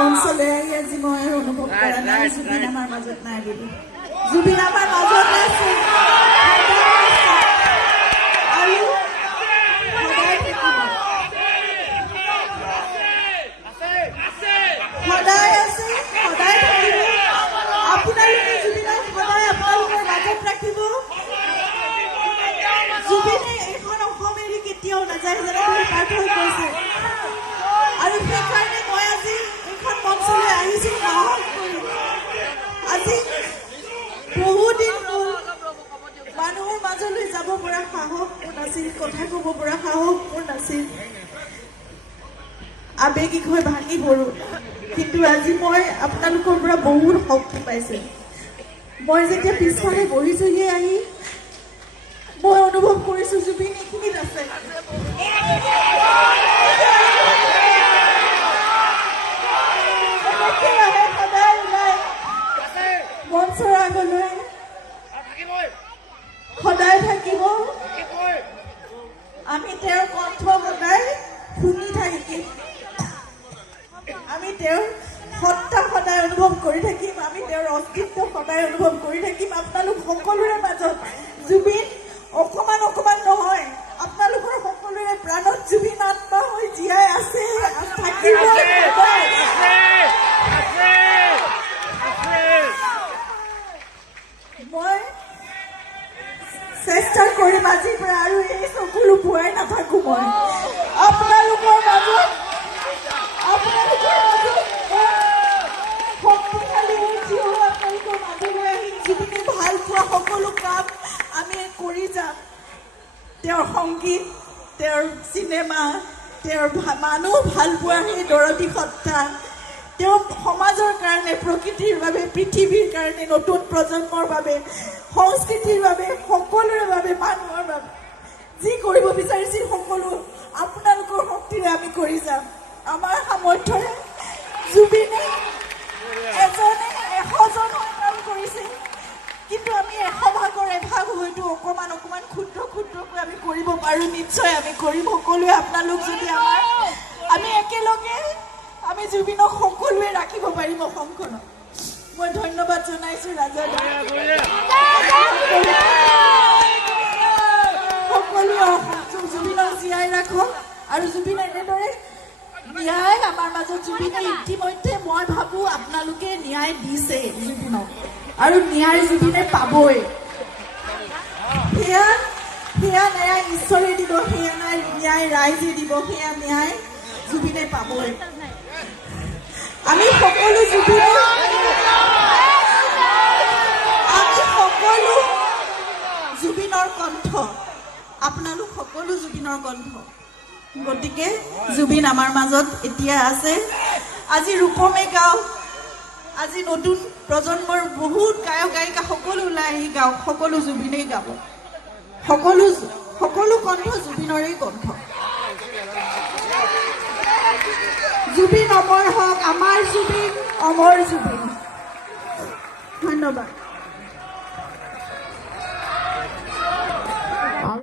মঞ্চলৈ আহি আজি মই অনুভৱ কৰা নাই জুবিন আমাৰ মাজত নাই বুলি। জুবিন আমাৰ মাজত আছে আৰু সদায় থাকিব, সদায় আছে, সদায় থাকিব। আপোনালোকে জুবিনক সদায় আপোনালোকৰ মাজত ৰাখিব। জুবিনে এইখন অসম এৰি কেতিয়াও নাযায় যেনেকৈ পাঠ হৈ গৈছে, আৰু সেইকাৰণে মই আজি এইখন মঞ্চলৈ আহিছোঁ সাহস কৰি। আজি বহুদিন মোৰ মানুহৰ মাজলৈ যাব পৰা সাহস মোৰ নাছিল, কথা ক'ব পৰা সাহস মোৰ নাছিল, আৱেগিক হৈ ভাঙি পৰোঁ। কিন্তু আজি মই আপোনালোকৰ পৰা বহুত শক্তি পাইছোঁ। মই যেতিয়া পিছফালে বহিছোঁহি আহি মই অনুভৱ কৰিছোঁ জুবিন এইখিনিত আছে। সদায় ওলাই মঞ্চৰ আগলৈ সদায় থাকিব। আমি তেওঁৰ কণ্ঠ সদায় শুনি থাকিম, আমি তেওঁৰ সত্তা সদায় অনুভৱ কৰি থাকিম, আমি তেওঁৰ অস্তিত্ব সদায় অনুভৱ কৰি থাকিম। আপোনালোক সকলোৰে মাজত জুবিন অকমান অকমান নহয়, আপোনালোকৰ সকলোৰে প্ৰাণত জুবিন আত্মা হৈ জীয়াই আছে, থাকিব। মই চেষ্টা কৰিম আজিৰ পৰা আৰু এই চকু লুকুৱাই নাথাকো। মই আপোনালোকৰ মাজত শক্তিশালী উঠি আপোনালোকৰ মাজলৈ আহিম। জুবিনে ভাল পোৱা সকলো কাম আমি কৰি যাম। তেওঁৰ সংগীত, তেওঁৰ চিনেমা, তেওঁৰ মানুহ ভাল পোৱাৰ সেই দৰদী সত্তা, তেওঁ সমাজৰ কাৰণে, প্ৰকৃতিৰ বাবে, পৃথিৱীৰ কাৰণে, নতুন প্ৰজন্মৰ বাবে, সংস্কৃতিৰ বাবে, সকলোৰে বাবে, মানুহৰ বাবে যি কৰিব বিচাৰিছিল সকলো আপোনালোকৰ শক্তিৰে আমি কৰি যাম। আমাৰ সামৰ্থ্যৰে জুবিনে এজনে 100জন হৈ কাম কৰিছিল, কিন্তু আমি 100 ভাগৰ এভাগ হয়তো অকণমান অকণমান ক্ষুদ্ৰ ক্ষুদ্ৰকৈ আমি কৰিব পাৰোঁ। নিশ্চয় আমি কৰিম সকলোৱে। আপোনালোক যদি আমি একেলগে আমি জুবিনক সকলোৱে ৰাখিব পাৰিম অসমখনত। মই ধন্যবাদ জনাইছোঁ ৰাজা সকলোৱে জুবিনক জীয়াই ৰাখক। আৰু জুবিনে এনেদৰে ন্যায় আমাৰ মাজত, জুবিনে ইতিমধ্যে মই ভাবোঁ আপোনালোকে ন্যায় দিছে জুবিনক, আৰু ন্যায় জুবিনে পাবই। সেয়া ন্যায় ঈশ্বৰে দিব, সেয়া ন্যায় ৰাইজে দিব, সেয়া ন্যায় জুবিনে পাবই। আমি সকলো জুবিনৰ কণ্ঠ, আপোনালোক সকলো জুবিনৰ কণ্ঠ। গতিকে জুবিন আমাৰ মাজত এতিয়া আছে। আজি ৰূপমে গাওক, আজি নতুন প্ৰজন্মৰ বহুত গায়ক গায়িকা সকলো ওলাই আহি গাওক, সকলো জুবিনেই গাব, সকলো কণ্ঠ জুবিনৰেই কণ্ঠ। জুবিন অমৰ হওক, আমাৰ জুবিন অমৰ জুবিন। ধন্যবাদ।